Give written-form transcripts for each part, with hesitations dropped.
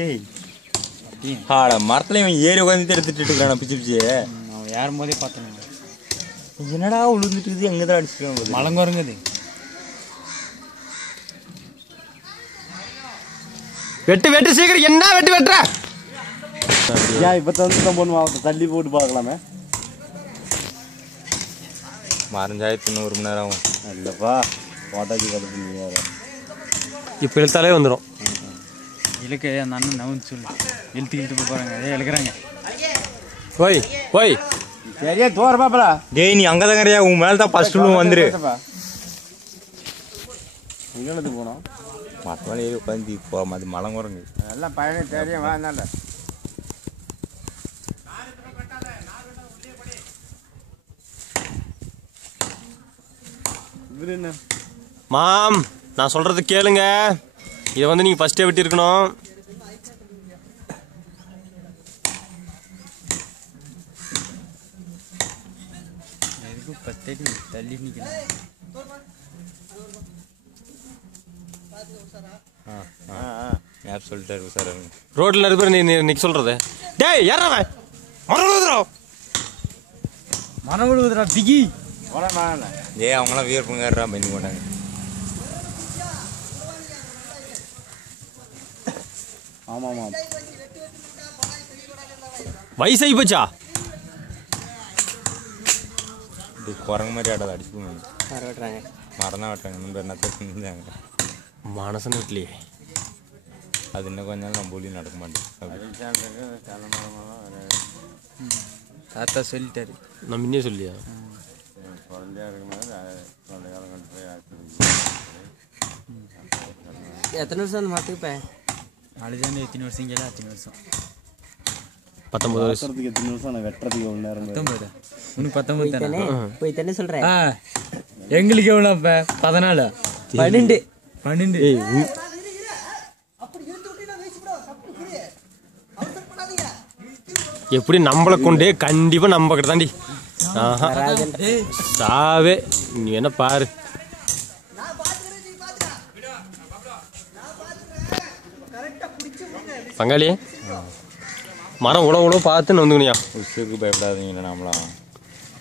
ஏய் ஆட மரத்துல இவன் ஏறி உட்காந்து எடுத்துட்டு இருக்கான் பிச்சு பிச்சு. நான் ஏறும் போதே பார்த்தேன். என்னடா விழுந்துட்டு இருக்குது எங்கதான் அடிச்சுட்டு மலங்குறங்குது. வெட்டு வெட்டு சீக்கிரம் என்ன வெட்டு வெட்டுற? ஏன் இப்போ தான் தள்ளி போட்டு பார்க்கலாமே. மறைஞ்சாயிரத்து 1 மணி நேரம் ஆகும். இல்லைப்பா போட்டாச்சு கலப்பு. இப்போ இழுத்தாலே வந்துடும். இழுக்க அந்த அண்ணன் நவுன்னு சொல்லு. இழுத்து போகிறாங்க. அதே இழுக்கிறாங்க. ஓய் ஓய் சரியா தோற பாப்பலா. டேய் நீ அங்கே தான் உன் மேலே தான் ஃபர்ஸ்ட் வந்துரு. எங்களுக்கு போனோம் மற்ற மேலே ஏறி உட்காந்து போகாம அது மலங்குறங்கு. எல்லாம் பையனே தெரியும் வாங்க. மாம் நான் சொல்றது கேளுங்க. இதை வந்து நீங்க ஃபர்ஸ்டே வெட்டி இருக்கணும். தள்ளி நிற்கணும். சொல்லிட்டாரு சார். ரோட்ல நிறைய பேர் நீ சொல்றது. டேய் யாரவன் மரம் விழுதுறா. மரம் விழுதுறா பிகி. ஏய் அவங்களாம் வீரப்புங்காரா பண்ணி போட்டாங்க. ஆமாம் ஆமாம் வயசாகி போச்சா? இது குரங்கு மாதிரி ஆடாது அடிச்சு மரம் வெட்டுறாங்க. மரம் தான் வெட்டுறாங்க. முன்பு என்ன தெரிஞ்சாங்க மனசு வீட்லையே. அது இன்னும் கொஞ்ச நாள் நம்ம ஊழியும் நடக்க மாட்டேன். தாத்தா சொல்லிட்டாரு. நான் முன்னே சொல்லியா? எத்தனை வருஷம் அந்த மரத்துக்கு இப்போ? நாளைக்கு எத்தனை வருஷம் கேளா? 18 வருஷம். 19 வருஷம். எத்தனை வருஷம் நான் வெட்டுறதுக்கு எவ்வளோ நேரம்? 19. உனக்கு 19 தானே? போய் தானே சொல்கிறேன். எங்களுக்கு எவ்வளோ இப்போ? 14. 12. எப்படி நம்மளை கொண்டே கண்டிப்பா நம்ம கிட்ட தாண்டி. சாவே நீ என்ன பாரு. பங்காளி மரம் உழவு பார்த்து வந்துக்கணியா. உசுக்கு பயப்படாதீங்களா நாமளாம்.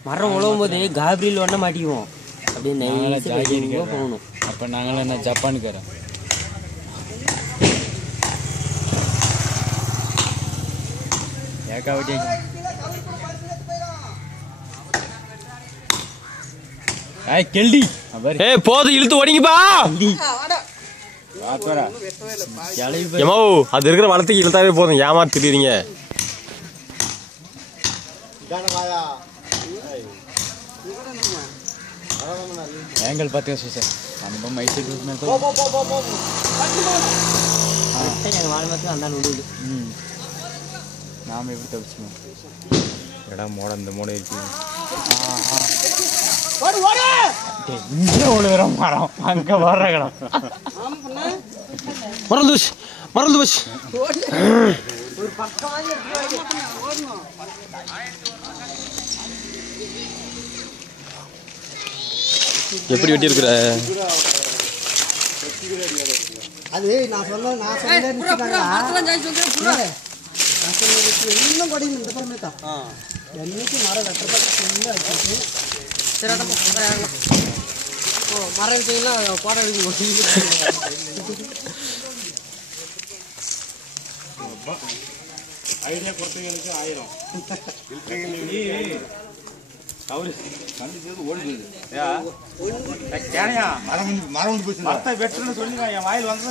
மரம் உழவும் போது காப்ரியல் ஒன்றை மாட்டிக்குவோம். அப்படியே நைஸாக போகணும். அப்போ நாங்களாம் என்ன ஜப்பானுக்காரன்? ஏக்கா வட்டி கெல்டி. ஏய் போது இழுத்து ஓடிங்கப்பா. ஏமா அது இருக்கிற வளத்துக்கு இழுத்தாவே போதும். ஏமாத்து திடீரீங்க. ஏங்கல் பார்த்துக்க சார். நம்ம மைசூர் எங்கள் வாழ்மத்துக்கு அந்த விடுது. நாம எப்படி தவிச்சுக்கணும்? இடம் மோட இந்த மோட இருக்கு. இங்கே விழுகிற மரம் அங்கே வர்றகடம். மறந்து போச்சு மறந்து போச்சு. எப்படி வெட்டி இருக்கிற? அது நான் சொன்ன இன்னும் கொடி இந்த பரமே தான் என்னைக்கு மரம் வெட்டுறப்ப மரம் எடுத்தீங்கன்னா போட ஐடியா கொடுத்தீங்க எனக்கு 1000 அவரு கண்டிச்சு ஓடி போகுது. மரம் போச்சு. மரத்தை வெட்டுன்னு சொல்லி என் வாயில் வந்து